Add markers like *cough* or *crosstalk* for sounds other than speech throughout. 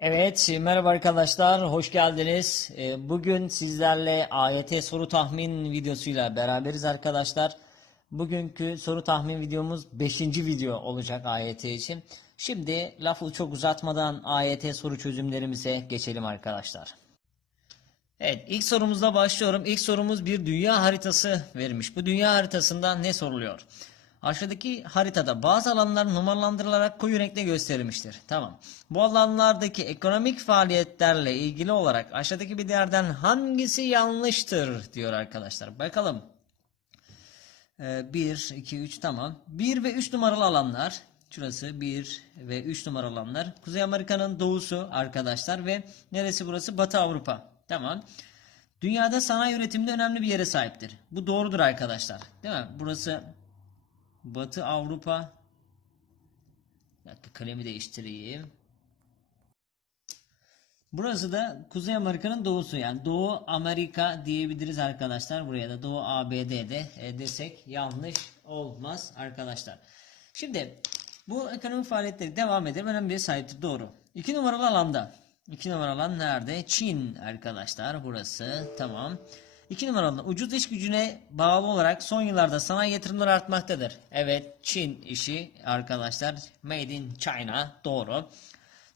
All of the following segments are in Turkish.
Evet, merhaba arkadaşlar, hoş geldiniz. Ee, Bugün sizlerle AYT soru tahmin videosuyla beraberiz arkadaşlar. Bugünkü soru tahmin videomuz 5. video olacak AYT için. Şimdi lafı çok uzatmadan AYT soru çözümlerimize geçelim arkadaşlar. Evet, ilk sorumuzla başlıyorum. İlk sorumuz bir dünya haritası verilmiş. Bu dünya haritasında ne soruluyor? Aşağıdaki haritada bazı alanlar numaralandırılarak koyu renkle gösterilmiştir. Tamam. Bu alanlardaki ekonomik faaliyetlerle ilgili olarak aşağıdaki bir değerden hangisi yanlıştır diyor arkadaşlar. Bakalım. 1, 2, 3 tamam. 1 ve 3 numaralı alanlar. Şurası 1 ve 3 numaralı alanlar. Kuzey Amerika'nın doğusu arkadaşlar ve neresi burası? Batı Avrupa. Tamam. Dünyada sanayi üretiminde önemli bir yere sahiptir. Bu doğrudur arkadaşlar. Değil mi? Burası Batı Avrupa. Bir dakika kalemi değiştireyim. Burası da Kuzey Amerika'nın doğusu yani Doğu Amerika diyebiliriz arkadaşlar. Buraya da Doğu ABD'de e, desek yanlış olmaz arkadaşlar. Şimdi bu ekonomik faaliyetleri devam edelim. Önemli bir sahiptir. Doğru. 2 numaralı alanda. 2 numaralı alan nerede? Çin arkadaşlar. Burası. Tamam. 2 numaralı ucuz iş gücüne bağlı olarak son yıllarda sanayi yatırımları artmaktadır. Evet Çin işi arkadaşlar. Made in China. Doğru.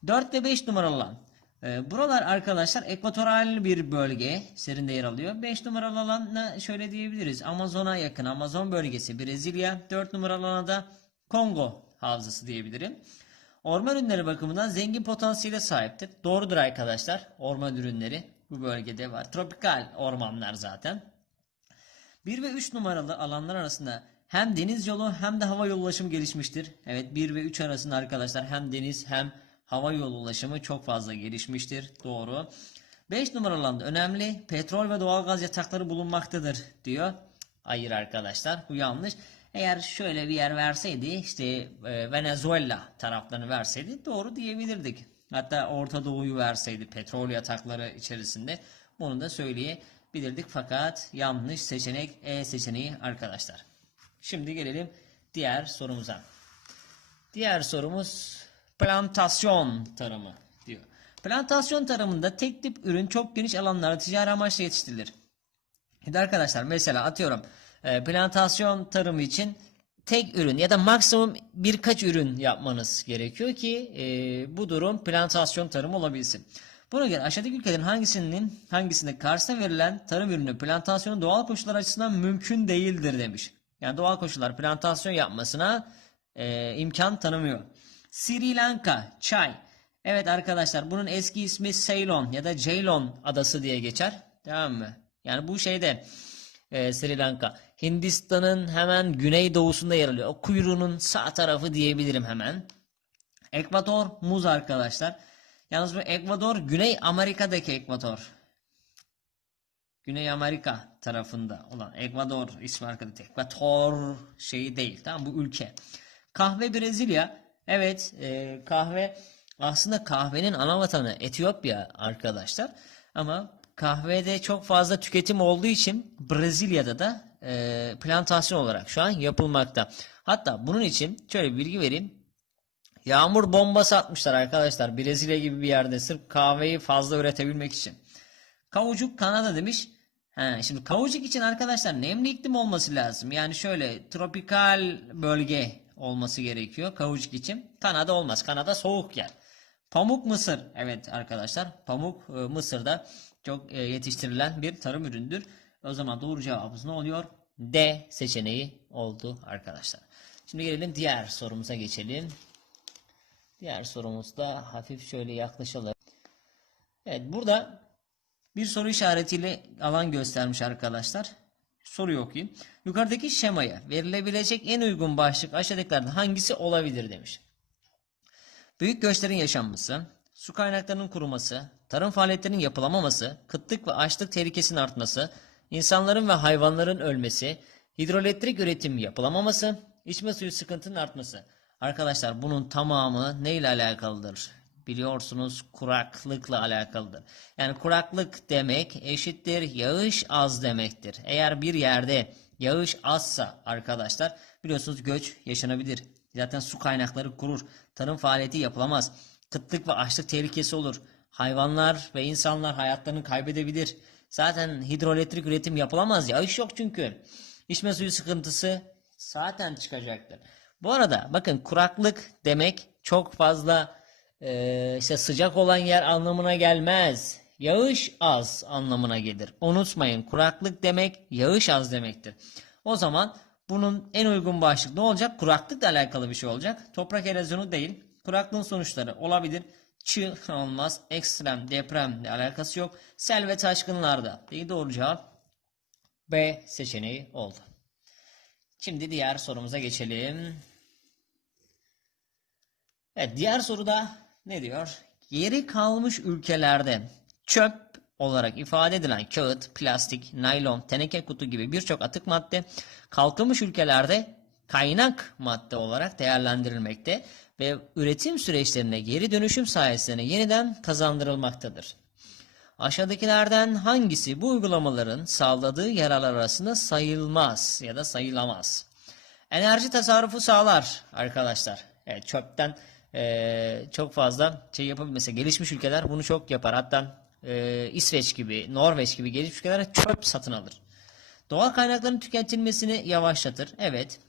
4 ve 5 numaralı alan. Ee, buralar arkadaşlar ekvatoral bir bölge serinde yer alıyor. 5 numaralı alana şöyle diyebiliriz. Amazon'a yakın Amazon bölgesi Brezilya. 4 numaralı alana da Kongo havzası diyebilirim. Orman ürünleri bakımından zengin potansiyele sahiptir. Doğrudur arkadaşlar. Orman ürünleri bu bölgede var. Tropikal ormanlar zaten. 1 ve 3 numaralı alanlar arasında hem deniz yolu hem de hava yolu ulaşımı gelişmiştir. Evet 1 ve 3 arasında arkadaşlar hem deniz hem hava yolu ulaşımı çok fazla gelişmiştir. Doğru. 5 numaralı alanda önemli petrol ve doğalgaz yatakları bulunmaktadır diyor. Hayır arkadaşlar bu yanlış. Eğer şöyle bir yer verseydi işte e, Venezuela taraflarını verseydi doğru diyebilirdik. Hatta Orta Doğu'yu verseydi petrol yatakları içerisinde bunu da söyleyebilirdik. Fakat yanlış seçenek E seçeneği arkadaşlar. Şimdi gelelim diğer sorumuza. Diğer sorumuz plantasyon tarımı diyor. Plantasyon tarımında tek tip ürün çok geniş alanlarda ticari amaçla yetiştirilir. Şimdi arkadaşlar mesela atıyorum e, plantasyon tarımı için tek ürün ya da maksimum birkaç ürün yapmanız gerekiyor ki e, bu durum plantasyon tarımı olabilsin. Buna göre aşağıdaki ülkelerin hangisinin hangisinde karşısına verilen tarım ürünü plantasyonun doğal koşullar açısından mümkün değildir demiş. Yani doğal koşullar plantasyon yapmasına e, imkan tanımıyor. Sri Lanka, çay. Evet arkadaşlar bunun eski ismi Ceylon ya da Ceylon adası diye geçer. Tamam mı? Yani bu şeyde e, Sri Lanka. Hindistan'ın hemen güneydoğusunda yer alıyor. O kuyruğunun sağ tarafı diyebilirim hemen. Ekvator muz arkadaşlar. Yalnız bu Ekvador Güney Amerika'daki Ekvator. Güney Amerika tarafında olan Ekvador ismi arkadaşlar. Ekvator şeyi değil. Tamam bu ülke. Kahve Brezilya. Evet e, kahve aslında kahvenin ana vatanı Etiyopya arkadaşlar. Ama kahvede çok fazla tüketim olduğu için Brezilya'da da e, plantasyon olarak şu an yapılmakta. Hatta bunun için şöyle bir bilgi vereyim. Yağmur bombası atmışlar arkadaşlar Brezilya gibi bir yerde sırf kahveyi fazla üretebilmek için. Kavucuk Kanada demiş. He, şimdi kavucuk için arkadaşlar nemli iklim olması lazım. Yani şöyle tropikal bölge olması gerekiyor kavucuk için. Kanada olmaz. Kanada soğuk yer. Pamuk mısır. Evet arkadaşlar pamuk e, Mısır'da çok e, yetiştirilen bir tarım üründür. O zaman doğru cevabımız ne oluyor? D seçeneği oldu arkadaşlar. Şimdi gelelim diğer sorumuza geçelim. Diğer sorumuzda hafif şöyle yaklaşalım. Evet burada bir soru işaretiyle alan göstermiş arkadaşlar. Soruyu okuyayım. Yukarıdaki şemaya verilebilecek en uygun başlık aşağıdakilerden hangisi olabilir demiş. Büyük göçlerin yaşanması, su kaynaklarının kuruması, tarım faaliyetlerinin yapılamaması, kıtlık ve açlık tehlikesinin artması, insanların ve hayvanların ölmesi, hidroelektrik üretim yapılamaması, içme suyu sıkıntının artması. Arkadaşlar bunun tamamı neyle alakalıdır? Biliyorsunuz kuraklıkla alakalıdır. Yani kuraklık demek eşittir yağış az demektir. Eğer bir yerde yağış azsa arkadaşlar biliyorsunuz göç yaşanabilir. Zaten su kaynakları kurur. Tarım faaliyeti yapılamaz. Kıtlık ve açlık tehlikesi olur. Hayvanlar ve insanlar hayatlarını kaybedebilir. Zaten hidroelektrik üretim yapılamaz. Yağış yok çünkü. İçme suyu sıkıntısı zaten çıkacaktır. Bu arada bakın kuraklık demek çok fazla e, işte sıcak olan yer anlamına gelmez. Yağış az anlamına gelir. Unutmayın kuraklık demek yağış az demektir. O zaman bunun en uygun başlık ne olacak? Kuraklıkla alakalı bir şey olacak. Toprak erozyonu değil. Kuraklığın sonuçları olabilir. Çığ *laughs* olmaz. Ekstrem depremle alakası yok. Sel ve taşkınlarda. Değil doğru cevap B seçeneği oldu. Şimdi diğer sorumuza geçelim. Evet diğer soruda ne diyor? Geri kalmış ülkelerde çöp olarak ifade edilen kağıt, plastik, naylon, teneke kutu gibi birçok atık madde kalkınmış ülkelerde kaynak madde olarak değerlendirilmekte ve üretim süreçlerine geri dönüşüm sayesinde yeniden kazandırılmaktadır. Aşağıdakilerden hangisi bu uygulamaların sağladığı yararlar arasında sayılmaz ya da sayılamaz? Enerji tasarrufu sağlar arkadaşlar. Evet, çöpten eee, çok fazla şey yapabilir. Mesela gelişmiş ülkeler bunu çok yapar. Hatta eee, İsveç gibi, Norveç gibi gelişmiş ülkeler çöp satın alır. Doğal kaynakların tüketilmesini yavaşlatır. Evet,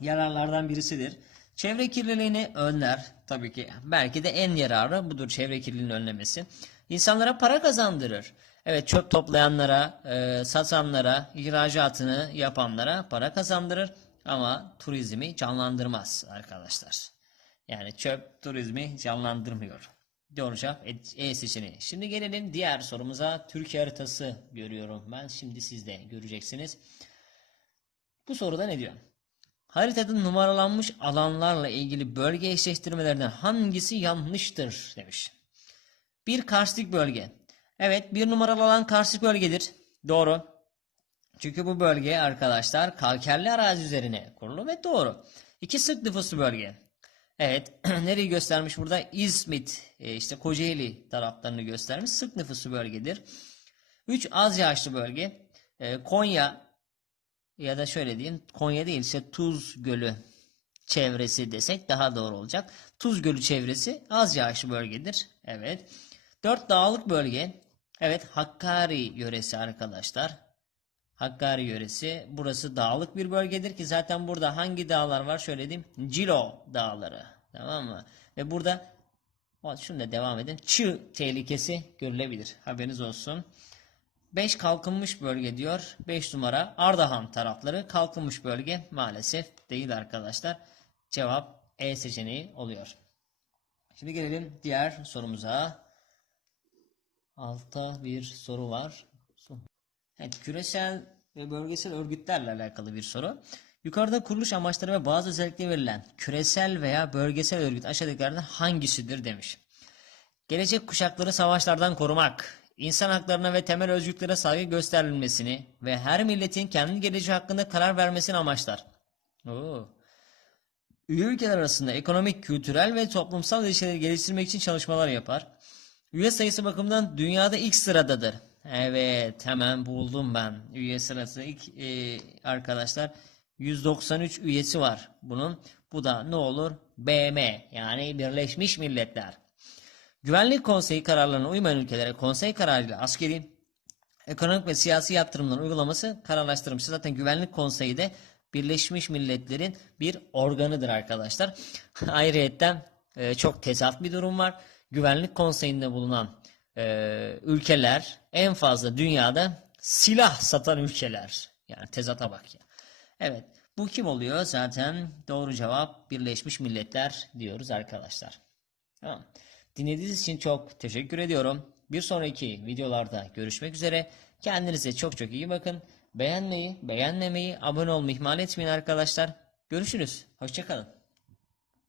yararlardan birisidir. Çevre kirliliğini önler. Tabii ki belki de en yararı budur çevre kirliliğini önlemesi. İnsanlara para kazandırır. Evet çöp toplayanlara, e, satanlara, ihracatını yapanlara para kazandırır ama turizmi canlandırmaz arkadaşlar. Yani çöp turizmi canlandırmıyor. Doğru cevap E- E seçeneği. Şimdi gelelim diğer sorumuza. Türkiye haritası görüyorum ben. Şimdi siz de göreceksiniz. Bu soruda ne diyor? Haritada numaralanmış alanlarla ilgili bölge eşleştirmelerinden hangisi yanlıştır demiş. Bir karstik bölge. Evet bir numaralı alan karstik bölgedir. Doğru. Çünkü bu bölge arkadaşlar kalkerli arazi üzerine kurulu ve doğru. İki sık nüfuslu bölge. Evet *clears throat* nereyi göstermiş burada? İzmit e, işte Kocaeli taraflarını göstermiş. Sık nüfuslu bölgedir. 3 az yağışlı bölge. E, Konya ya da şöyle diyeyim Konya değil işte Tuz Gölü çevresi desek daha doğru olacak. Tuz Gölü çevresi az yağışlı bölgedir. Evet. 4 dağlık bölge. Evet Hakkari yöresi arkadaşlar. Hakkari yöresi. Burası dağlık bir bölgedir ki zaten burada hangi dağlar var şöyle diyeyim. Cilo dağları. Tamam mı? Ve burada şunu da devam edin. Çığ tehlikesi görülebilir. Haberiniz olsun. 5 kalkınmış bölge diyor. 5 numara Ardahan tarafları kalkınmış bölge maalesef değil arkadaşlar. Cevap E seçeneği oluyor. Şimdi gelelim diğer sorumuza. Altta bir soru var. Evet, küresel ve bölgesel örgütlerle alakalı bir soru. Yukarıda kuruluş amaçları ve bazı özellikleri verilen küresel veya bölgesel örgüt aşağıdakilerden hangisidir demiş. Gelecek kuşakları savaşlardan korumak, insan haklarına ve temel özgürlüklere saygı gösterilmesini ve her milletin kendi geleceği hakkında karar vermesini amaçlar. Oo. Üye ülkeler arasında ekonomik, kültürel ve toplumsal ilişkileri geliştirmek için çalışmalar yapar. Üye sayısı bakımından dünyada ilk sıradadır. Evet hemen buldum ben. Üye sırası ilk e, arkadaşlar 193 üyesi var bunun. Bu da ne olur? BM yani Birleşmiş Milletler. Güvenlik Konseyi kararlarına uymayan ülkelere konsey kararıyla askeri, ekonomik ve siyasi yaptırımların uygulaması kararlaştırılmıştır. Zaten Güvenlik Konseyi de Birleşmiş Milletler'in bir organıdır arkadaşlar. *laughs* Ayrıyetten e, çok tezat bir durum var. Güvenlik Konseyi'nde bulunan e, ülkeler en fazla dünyada silah satan ülkeler. Yani tezata bak ya. Evet bu kim oluyor? Zaten doğru cevap Birleşmiş Milletler diyoruz arkadaşlar. Tamam. Dinlediğiniz için çok teşekkür ediyorum. Bir sonraki videolarda görüşmek üzere. Kendinize çok çok iyi bakın. Beğenmeyi, beğenmemeyi, abone olmayı ihmal etmeyin arkadaşlar. Görüşürüz. Hoşçakalın.